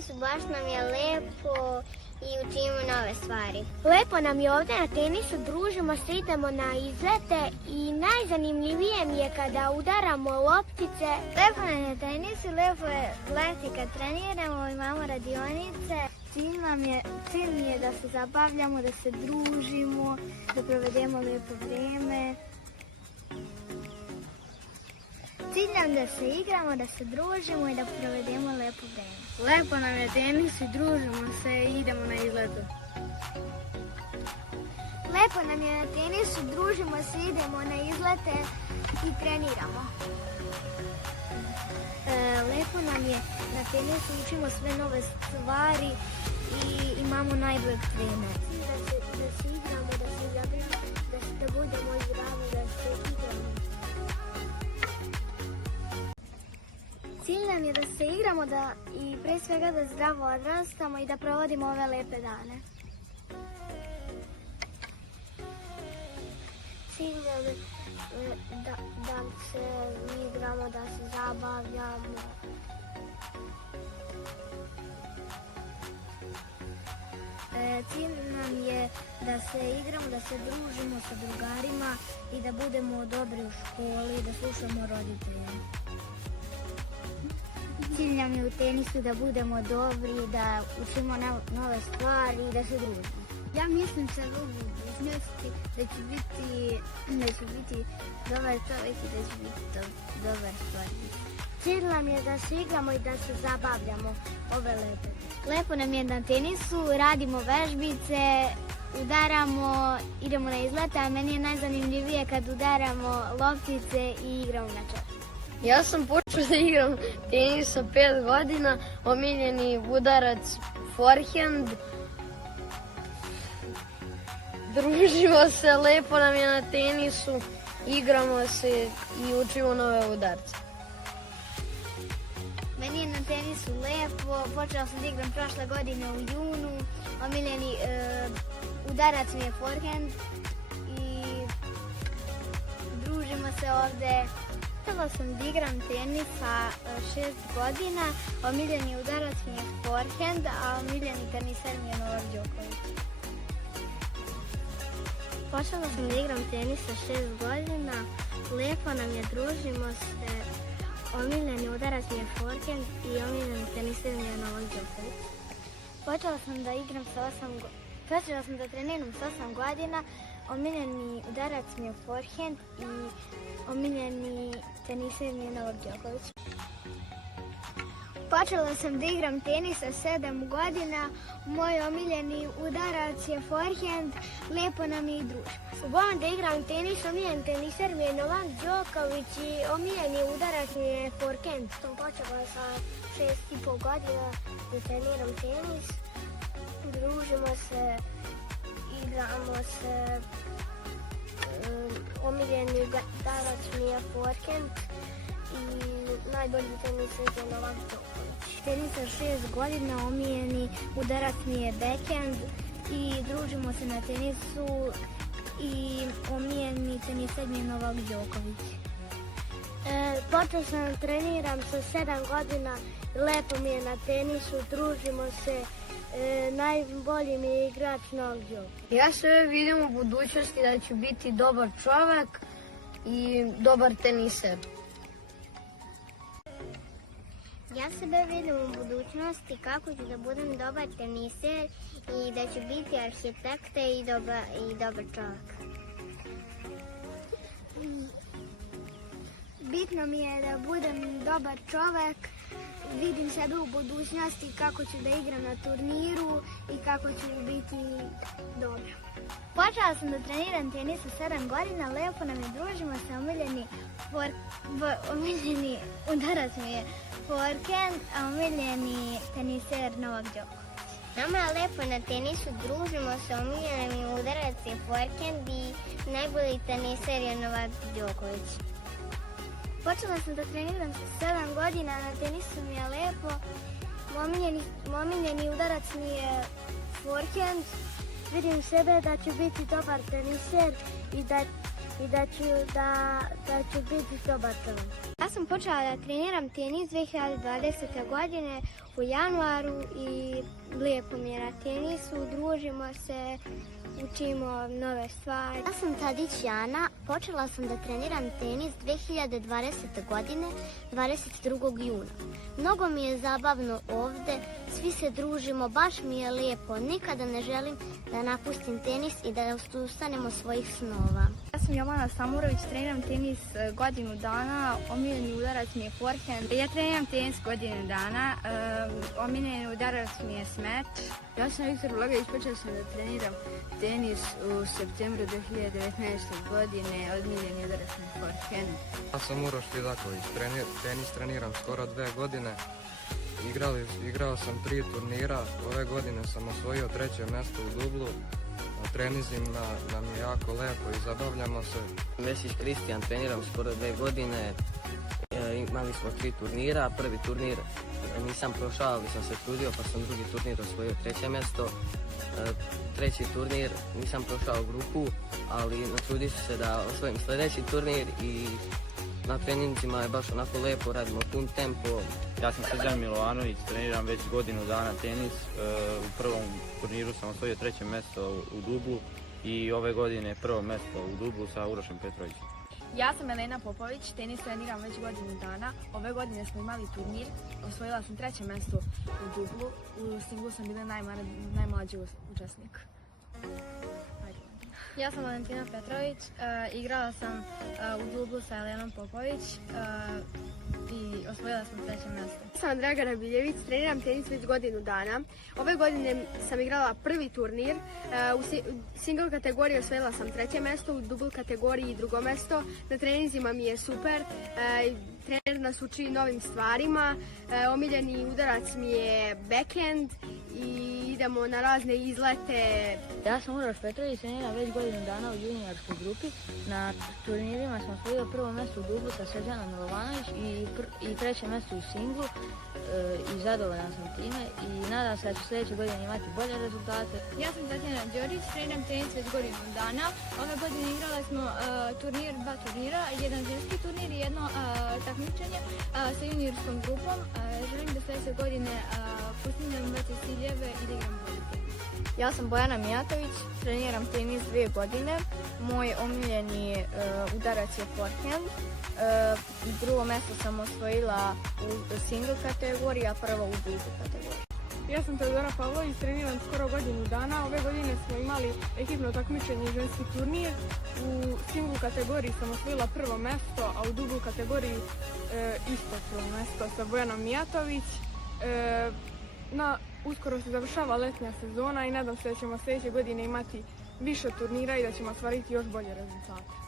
tenisu, baš nam je lepo i učimo nove stvari. Lepo nam je ovdje na tenisu, družimo se, idemo na izlete i najzanimljivije mi je kada udaramo loptice. Lepo nam je na tenisu, lepo je gledati kad treniramo, imamo radionice. Cilj mi je da se zabavljamo, da se družimo, da provedemo lijepo vrijeme. Cilj nam da se igramo, da se družimo i da provedemo lijepo vrijeme. Lepo nam je tenis i družimo se i idemo na izlete. Lepo nam je na tenisu, družimo se, idemo na izlete i treniramo. Lepo nam je na tenisu, učimo sve nove stvari i imamo najboljeg trenera. Da se igramo, da se zabavljamo, da budemo zdravi, da se igramo. Cilj nam je da se igramo i pre svega da zdravo odrastamo i da provodimo ove lepe dane. Cilj nam je da se igramo, da se zabavljamo. Cilj nam je da se igramo, da se družimo sa drugarima i da budemo dobri u školi, da slušamo roditelje. Cilj nam je u tenisu da budemo dobri, da učimo nove stvari i da se družimo. Ja mislim se u budućnosti da ću biti dobar čovjek i da ću biti dobar sportist. Cilj nam je da se igramo i da se zabavljamo ove lepe. Lepo nam je na tenisu, radimo vežbice, udaramo, idemo na izlete, a meni je najzanimljivije kad udaramo loptice i igramo na čas. Ja sam počeo da igram tenis sa 5 godina, omiljeni udarac forehand. Družimo se, lepo nam je na tenisu, igramo se i učimo nove udarce. Meni je na tenisu lepo, počela sam da igram prošle godine u junu, omiljeni udarac mi je forehand i družimo se ovde. Počela sam da igram tenis sa 6 godina, omiljeni udarac mi je forehand, a omiljeni teniser mi je Novak Đoković. Počela sam da igram tenis sa 6 godina, lepo nam je, družimo se, omiljeni udarac mi je forehand i omiljeni teniser mi je Novak Đoković. Počela sam da treniram sa 8 godina, omiljeni udarac mi je forehand i omiljeni teniser mi je Novak Đoković. Počela sam da igram tenis sa 7 godina, moj omiljeni udarac je forehand, lepo nam je i družimo. Volim da igram tenis, omiljeni teniser mi je Novak Đoković i omiljeni udarac mi je forehand. Sam počela sa 6,5 godina da treniram tenis, družimo se, igramo se, omiljeni udarac mi je forehand i najbolji teniser je Novak Đoković. Tenis sa 6 godina, omiljeni udarac mi je backhand i družimo se na tenisu i omiljeni teniser mi je Novak Đoković. Počela sam da treniram sa 7 godina, lepo mi je na tenisu, družimo se, najbolji mi je igrač Novak Đoković. Ja se vidim u budućnosti da ću biti dobar čovjek i dobar teniser. Ja sebe vidim u budućnosti kako ću da budem dobar teniser i da ću biti arhitekta i dobar čovjek. Bitno mi je da budem dobar čovjek, vidim sebe u budućnosti kako ću da igram na turniru i kako ću biti dobra. Počela sam da treniram tenis sa 7 godina, lepo nam je, družimo se, omiljeni udarac mi je forehand, a omiljeni teniser Novak Đoković. Nama je lepo na tenisu, družimo se, omiljeni udarac je forehand i najbolji teniser je Novak Đoković. Počela sam da treniram sa 7 godina, na tenisu mi je lepo, omiljeni udarac mi je forehand, vidim sebe da ću biti dobar teniser i da ću biti dobar čovjek. Ja sam počela da treniram tenis 2020. godine u januaru i lijepo mi je na tenisu, družimo se, učimo nove stvari. Ja sam Tadić Jana, počela sam da treniram tenis 2020. godine 22. juna. Mnogo mi je zabavno ovde, svi se družimo, baš mi je lijepo, nikada ne želim da napustim tenis i da odustanem od svojih snova. Ja sam Jovana Samurović, treniram tenis godinu dana, omiljeni udarac mi je forehand. Ja treniram tenis godinu dana, omiljeni udarac mi je smash. Ja sam Viktor Blagović, počeo sam da treniram tenis u septembru 2019. godine, omiljeni udarac mi je forehand. Ja sam Uroš Vidaković, tenis treniram skoro 2 godine. Igrao sam 3 turnira, ove godine sam osvojio 3. mjesto u dublu. Na trenizima nam je jako lepo i zabavljamo se. Vesić Kristijan, treniram skoro 2 godine. Imali smo 3 turnira, prvi turnir nisam prošao, ali sam se trudio pa sam drugi turnir osvojio 3. mjesto. Treći turnir nisam prošao grupu, ali natrudio sam se da osvojim sljedeći turnir i na treninzima je baš onako lepo, radimo pun tempo. Ja sam Srđan Milovanović, treniram već godinu dana tenis. U prvom turniru sam osvojio 3. mjesto u dublu i ove godine prvo mjesto u dublu sa Urošem Petrovićem. Ja sam Elena Popović, tenis treniram već godinu dana. Ove godine smo imali turnir, osvojila sam 3. mjesto u dublu. U singlu sam bila najmlađi učesnik. Ja sam Valentina Petrović, igrala sam u dublu sa Elenom Popović i osvojila sam 3. mjesto. Ja sam Dragana Biljević, treniram tenis već godinu dana. Ove godine sam igrala prvi turnir, u single kategoriji osvojila sam 3. mjesto, u double kategoriji 2. mjesto. Na treninzima mi je super, trener nas uči novim stvarima, omiljeni udarac mi je backhand i idemo na razne izlete. Ja sam Uroš Petrović, treniram već godinu dana u juniorskoj grupi. Na turnirima sam osvojio 1. mjesto u dublu sa Srđanom Milovanović i 3. mjesto u singlu i zadovoljan sam time i nadam se da ću sljedeće godine imati bolje rezultate. Ja sam Tatjana Đorić, treniram tenis već godinu dana. Ove godine igrali smo 2 turnira, jedan ženski turnir i jedno takmičenje sa juniorskom grupom. Želim da sljedeće godine postignem veće ciljeve i da igram bolje tenis. Ja sam Bojana Mijatović, treniram tenis 2 godine. Moj omiljeni udarac je forehand. 2. mjesto sam osvojila u single kategoriji, a prvo u double kategoriji. Ja sam Teodora Pavlović, treniram skoro godinu dana. Ove godine smo imali ekipno takmičenje i ženski turnir. U single kategoriji sam osvojila 1. mjesto, a u double kategoriji isto 1. mjesto sa Bojanom Mijatović. Uskoro se završava letnja sezona i nadam se da ćemo sljedeće godine imati više turnira i da ćemo ostvariti još bolje rezultate.